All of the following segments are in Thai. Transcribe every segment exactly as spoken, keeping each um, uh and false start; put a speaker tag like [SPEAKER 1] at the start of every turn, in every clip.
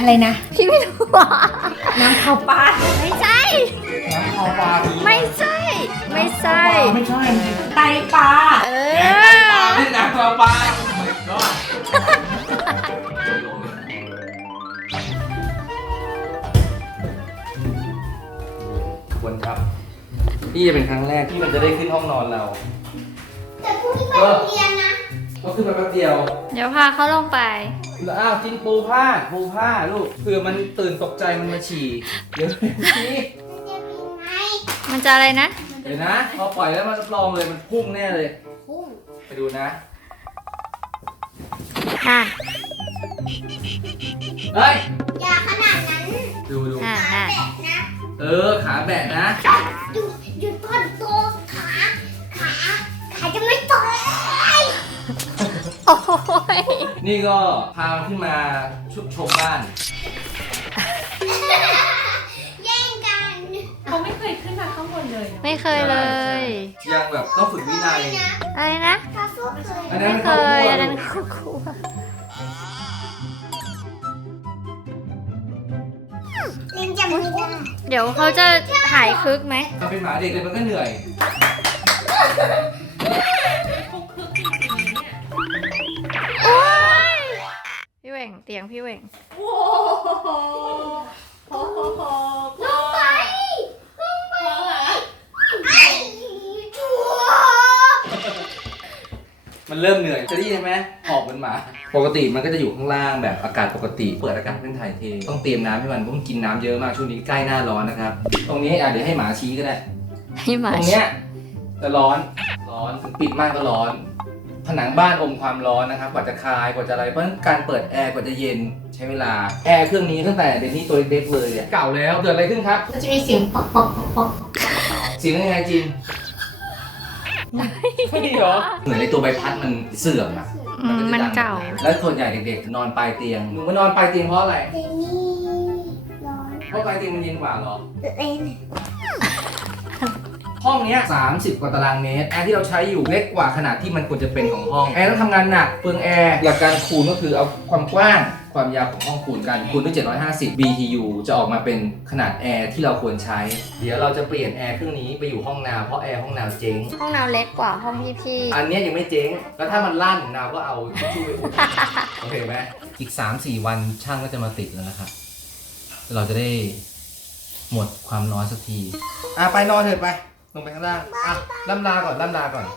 [SPEAKER 1] อะไรนะพี่ไม่รู้น้ำข้าวปลาไม่ใช่
[SPEAKER 2] น้ำข้าวปลา
[SPEAKER 1] ไม่ใช่ไม่ใช่
[SPEAKER 2] ไม่ใช่
[SPEAKER 1] ไตปลาเออ
[SPEAKER 2] นี่น้ำข้าวปลาก็ควรครับนี่จะเป็นครั้งแรกที่มันจะได้ขึ้นห้องนอนเรา
[SPEAKER 3] แต่พรุ่งนี้ไปโรงเรียนนะ
[SPEAKER 2] ก็ขึ้นมาแป๊บเดียว
[SPEAKER 1] เดี๋ยวพาเขาลงไป
[SPEAKER 2] แล้วอ้าวจินปูผ้าปูผ้าลูกเผื่อมันตื่นตกใจมันมาฉี่เดี๋ยวนี่
[SPEAKER 1] มันจะอะไรนะ
[SPEAKER 2] เดี๋ยวนะพอปล่อยแล้วมันรับรองเลยมันพุ่งแน่เลย
[SPEAKER 3] พุ่ง
[SPEAKER 2] ไปดูนะ
[SPEAKER 1] ค่ะ
[SPEAKER 2] เฮ้ย
[SPEAKER 3] อย่าขนาดนั้น
[SPEAKER 2] ดูดู
[SPEAKER 1] อ่า
[SPEAKER 3] ขาแบะนะ
[SPEAKER 2] เออขาแบะนะ
[SPEAKER 3] หยุดหยุดก่อนโตขาขาขาจะไม่โตเลย
[SPEAKER 1] โอ้ย
[SPEAKER 2] นี่ก็พาขึ้นมาชุบชมบ้าน
[SPEAKER 3] แย่งกัน
[SPEAKER 4] เขาไม่เคยขึ้นมาข้างบนเลยเนอะ
[SPEAKER 1] ไม่เคยเลย
[SPEAKER 2] ยังแบบต้องฝึกวินัย
[SPEAKER 1] อะไรนะ
[SPEAKER 3] กาฟูเคย
[SPEAKER 2] อันนั้น
[SPEAKER 1] ไม่เคยอันนั้นครูครู
[SPEAKER 3] เล่นจำไม่ได้
[SPEAKER 1] เดี๋ยวเขาจะหายคึกไหม
[SPEAKER 2] มันเป็นหมาเด็กเลยมันก็เหนื่อย
[SPEAKER 4] เขาคึกจริงๆเนี่ย
[SPEAKER 1] โอ้ยพี่เหว่งเตียงพี่เหว่ง
[SPEAKER 4] โอ้โหโอ้โห
[SPEAKER 3] ลงไปลงไป
[SPEAKER 4] เขาหา
[SPEAKER 3] ไอ้ชัว
[SPEAKER 2] มันเริ่มเหนื่อยจะได้ยินไหมหอบเหมือนหมาปกติมันก็จะอยู่ข้างล่างแบบอากาศปกติเปิดอากาศเป็นถ่ายเทต้องเตรียมน้ำให้มันเพราะมันกินน้ำเยอะมากช่วงนี้ใกล้หน้าร้อนนะครับตรงนี้อ่ะเดี๋ยวให้หมาชี้ก็ได้
[SPEAKER 1] ให้หมา
[SPEAKER 2] ตรงเนี้ยจะร้อนร้อนปิดม่านก็ร้อน ผนังบ้านอมความร้อนนะครับกว่าจะคลายกว่าจะอะไรเพราะฉะนั้นการเปิดแอร์กว่าจะเย็นใช้เวลาแอร์เครื่องนี้ตั้งแต่เดนนี่ตัวเล็กๆเลยเนี่ยเก่าแล้วเกิดอะไรขึ้นครับ
[SPEAKER 3] มันจะมีเสียงปอกปอกปอกปอก
[SPEAKER 2] เสียงยังไงจินไม่เหรอเหมือนในตัวใบพัดมันเสื่อมอะ
[SPEAKER 1] อืมมันเก่า
[SPEAKER 2] แล้วส่วนใหญ่เด็กๆนอนปลายเตียงหนูมานอนปลายเตียงเพราะอะไร
[SPEAKER 3] เดนี่ร้อน
[SPEAKER 2] เพราะปลายเตียงมันเย็นกว่าเหรอ
[SPEAKER 3] เล่น
[SPEAKER 2] ห้องเนี้ยสามสิบกว่าตารางเมตรแอร์ที่เราใช้อยู่เล็กกว่าขนาดที่มันควรจะเป็นของห้องแอร์ต้องทำงานหนักเปลืองแอร์หลักการคูณก็คือเอาความกว้างความยาวของห้องคูณกันคูณด้วยเจ็ดร้อยห้าสิบ บี ที ยู จะออกมาเป็นขนาดแอร์ที่เราควรใช้ เดี๋ยวเราจะเปลี่ยนแอร์เครื่องนี้ไปอยู่ห้องนาวเพราะแอร์ห้องนาวเจ๊ง
[SPEAKER 1] ห้องน้ำเล็กกว่าห้องพี่พี่
[SPEAKER 2] อันเนี้ยยังไม่เจ๊งแล้วถ้ามันลั่นนาวก็เอาทิชชู่ไปอุดโอเคไหมอีก สามสี่ วันช่างก็จะมาติดแล้วนะครับเราจะได้หมดความร้อนสักทีอ่ะไปนอนเถอะไปลงไปข้างล่างอ่ะล่ำลาก่อนล่ำลาก่อน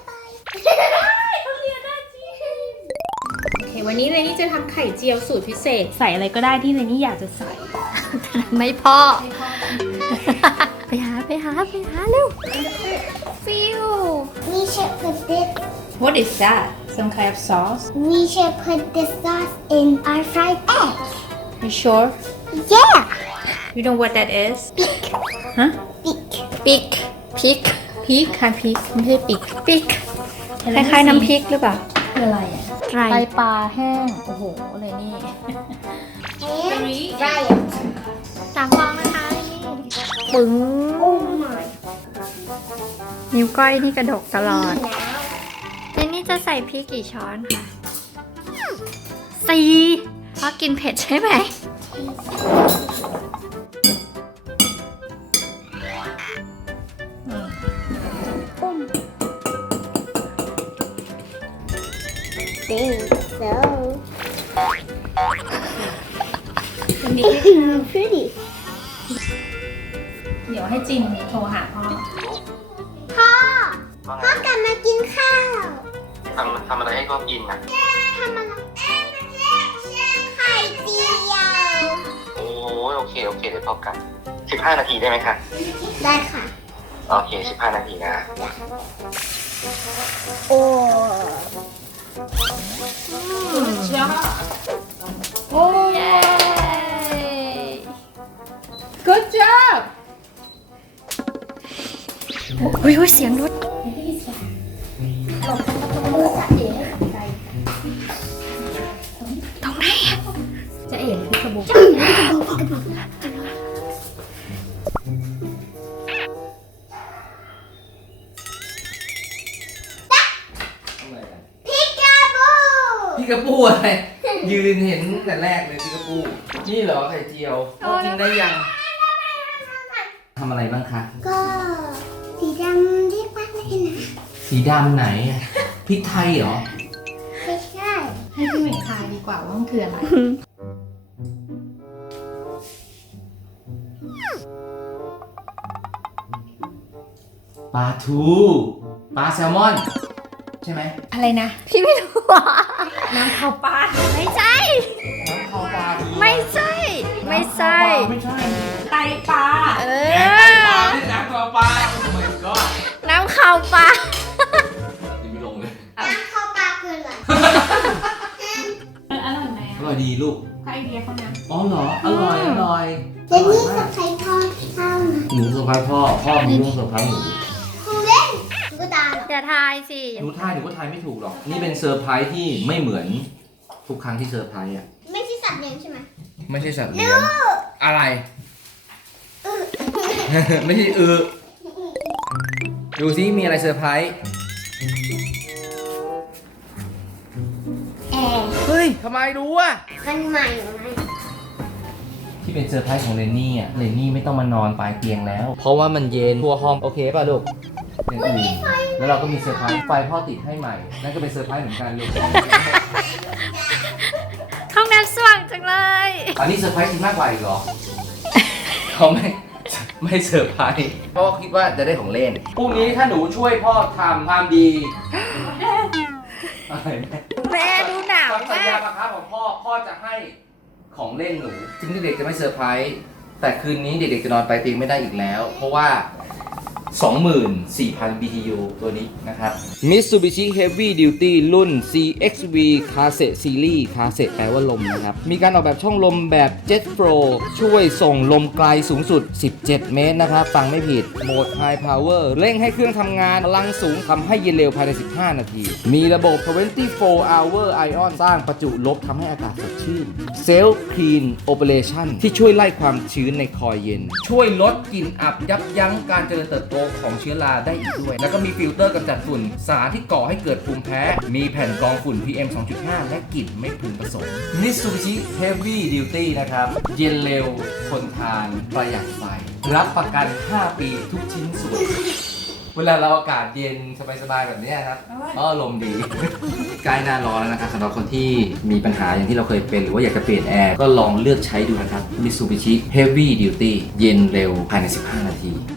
[SPEAKER 4] โอเควันนี้เรนนี่จะทำไข่เจียวสูตรพิเศษ ใส่อะไรก็ได้ที่เรนนี่อยากจะใส่
[SPEAKER 1] ไม่พอไปหาไปหาไปหาเร็วฟิว
[SPEAKER 3] We should put this
[SPEAKER 4] What is that some kind of sauce
[SPEAKER 3] We should put this sauce in our fried egg
[SPEAKER 4] You sure
[SPEAKER 3] Yeah
[SPEAKER 4] You know what that is
[SPEAKER 3] Beak
[SPEAKER 4] ฮะ
[SPEAKER 3] Beak
[SPEAKER 1] ปิกพริก
[SPEAKER 4] พริกค่ะพริกไม่ใช่ปิก
[SPEAKER 1] ปิกคล้ายๆน้ำพริกหรือเปล่า
[SPEAKER 4] คืออะไรอ่ะ
[SPEAKER 1] ไตร
[SPEAKER 4] ไตปลาแห้งโอ้โหเลยนี่
[SPEAKER 3] and fry it
[SPEAKER 1] สามฟองนะคะนี่ปึ้ง
[SPEAKER 3] Oh my
[SPEAKER 1] นิ้วก้อยนี่กระดกตลอด
[SPEAKER 3] แล้ว
[SPEAKER 1] เจนนี่จะใส่พริกกี่ช้อนคะสี่เพราะกินเผ็ดใช่ไหม
[SPEAKER 3] Think so
[SPEAKER 4] วันนี้
[SPEAKER 3] Pretty
[SPEAKER 4] เดี๋ยวให้จินโทรหาพ่อ
[SPEAKER 3] พ่อ พ่อกลับมากินข้าว
[SPEAKER 2] ทำทำอะไรให้เขากินอ่ะ
[SPEAKER 3] ทำอะไรไข่เจียว
[SPEAKER 2] โอ้โอเคโอเคเดี๋ยวพบกันสิบห้านาทีได้ไหมคะ
[SPEAKER 3] ได้ค่ะ
[SPEAKER 2] โอเคสิบห้านาทีนะ
[SPEAKER 3] โอ้
[SPEAKER 4] โอ้
[SPEAKER 1] เย้
[SPEAKER 4] Good job
[SPEAKER 1] อุ้ยอุ้ยเสียงรถตรงไหนอะ
[SPEAKER 4] จะเอ๋พิกาบู
[SPEAKER 2] ทำอะไรกัน
[SPEAKER 3] พิกาบู
[SPEAKER 2] พี่กระปูอะไรยืนเห็นแต่แรกเลยพี่กระปูนี่เหรอไข่เจียวพ่อกินได้ยังทำอะไรบ้างคะ
[SPEAKER 3] ก็สีดำเรียกว่าอะไรนะ
[SPEAKER 2] สีดำไหนอะพริกไทยเหรอ
[SPEAKER 3] ไม่ใช่
[SPEAKER 4] ให้พี่เหม่งทายดีกว่าว่ามันคืออะไร
[SPEAKER 2] ปลาทูปลาแซลมอน ใช่ไหม
[SPEAKER 4] อะไรนะ
[SPEAKER 1] พี่ไม่รู้อ่ะ
[SPEAKER 4] น้ำข้าวปลา
[SPEAKER 1] ไม่ใช่
[SPEAKER 2] น้ำข้าวปลาทู
[SPEAKER 1] ไม่ใช่ ไม่ใช่
[SPEAKER 2] ไม่ใช่
[SPEAKER 4] ไตปลา
[SPEAKER 1] เอ
[SPEAKER 2] แกงไตปลา
[SPEAKER 1] อ
[SPEAKER 2] ที่น้ำข้าวปลาโอ้ my god
[SPEAKER 1] น้ำข้าวปลา
[SPEAKER 2] กินไม่ลงเลย
[SPEAKER 3] น้ำข้าวปลาคืออะไร
[SPEAKER 4] มันอร่อยไหม
[SPEAKER 2] อร่อยดีลูก
[SPEAKER 4] ก็ไอเดียเขานะ
[SPEAKER 2] อ๋อเหรอ อร่อย อร่อย
[SPEAKER 3] เจนนี่กับใครทอดข้าวนะ
[SPEAKER 2] หนูเซอร์ไพรส์พ่อ พ่อมีลูกเซอร์ไพรส์หนู
[SPEAKER 3] ครูเล่นตุ๊กตาเหรอ
[SPEAKER 1] อย่าทายสิ
[SPEAKER 2] หนูทายหนูก็ทายไม่ถูกหรอก นี่เป็นเซอร์ไพรส์ที่ไม่เหมือนทุกครั้งที่เซอร์ไพรส์อ่ะ
[SPEAKER 3] ไม่ใช่สัตว์เลี้ยงใช่ไหม
[SPEAKER 2] ไม่ใช่สัตว์เลี้ยงอะไร ไม่ใช่เออดูซิมีอะไรเซอร์ไพรส์
[SPEAKER 3] แอร์
[SPEAKER 2] เฮ้ยทำไมรู้อ่ะ
[SPEAKER 3] มันใหม่ไหม
[SPEAKER 2] ที่เป็นเซอร์ไพรส์ของเรนนี่อ่ะ เรนนี่ไม่ต้องมานอนปลายเตียงแล้ว เพราะว่ามันเย็นทั่วห้องโอเคป่ะลูกอย่างอื่นแล้วเราก็มีเซอร์ไพรส์ไฟพ่อติดให้ใหม่ นั่นก็เป็นเซอร์ไพรส์เหมือนกันลูก
[SPEAKER 1] ห้องน้ำสว่างจังเลย
[SPEAKER 2] อันนี้เซอร์ไพรส์จริงมากกว่าอีกเหรอ เขาไม่ไม่เซอร์ไพรส์เพราะว่าคิดว่าจะได้ของเล่นพรุ่งนี้ถ้าหนูช่วยพ่อทำความดีอะไรแม่
[SPEAKER 1] แม่ดูหนาว
[SPEAKER 2] ทำสัญ
[SPEAKER 1] มา
[SPEAKER 2] ญาก ปะครับของพ่อพ่อจะให้ของเล่นหนูถึงเด็กๆจะไม่เซอร์ไพรส์แต่คืนนี้เด็กๆจะนอนปลายเตียงไม่ได้อีกแล้ว เพราะว่า สองหมื่นสี่พัน บี ที ยู ตัวนี้นะครับ Mitsubishi Heavy Duty รุ่น ซี เอ็กซ์ วี Caset Series Caset แปลว่าลมนะครับ มีการออกแบบช่องลมแบบ Jet Flow ช่วยส่งลมไกลสูงสุด สิบเจ็ด เมตรนะครับ ฟังไม่ผิด โหมด High Power เร่งให้เครื่องทำงานพลังสูงทำให้เย็นเร็วภายใน สิบห้า นาที มีระบบ ยี่สิบสี่ hour ion สร้างประจุลบทำให้อากาศสดชื่น Self Clean Operation ที่ช่วยไล่ความชื้นในคอยเย็น ช่วยลดกลิ่นอับยับยั้งการเจริญเติบโตของเชื้อราได้อีกด้วย แล้วก็มีฟิลเตอร์กำจัดฝุ่นสารที่ก่อให้เกิดภูมิแพ้ มีแผ่นกรองฝุ่น พี เอ็ม สองจุดห้า และกลิ่นไม่พึงประสงค์ Mitsubishi Heavy Duty นะครับ เย็นเร็วทนทานประหยัดไฟ รับประกัน ห้า ปีทุกชิ้นส่วน เวลาเราอากาศเย็นสบายๆแบบนี้ครับก็ลมณ์ดี ใกล้หน้าร้อนแล้วนะครับสำหรับคนที่มีปัญหาอย่างที่เราเคยเป็นหรือว่าอยากจะเปลี่ยนแอร์ก็ลองเลือกใช้ดูนะครับ Mitsubishi Heavy Duty เย็นเร็วภายใน สิบห้า นาที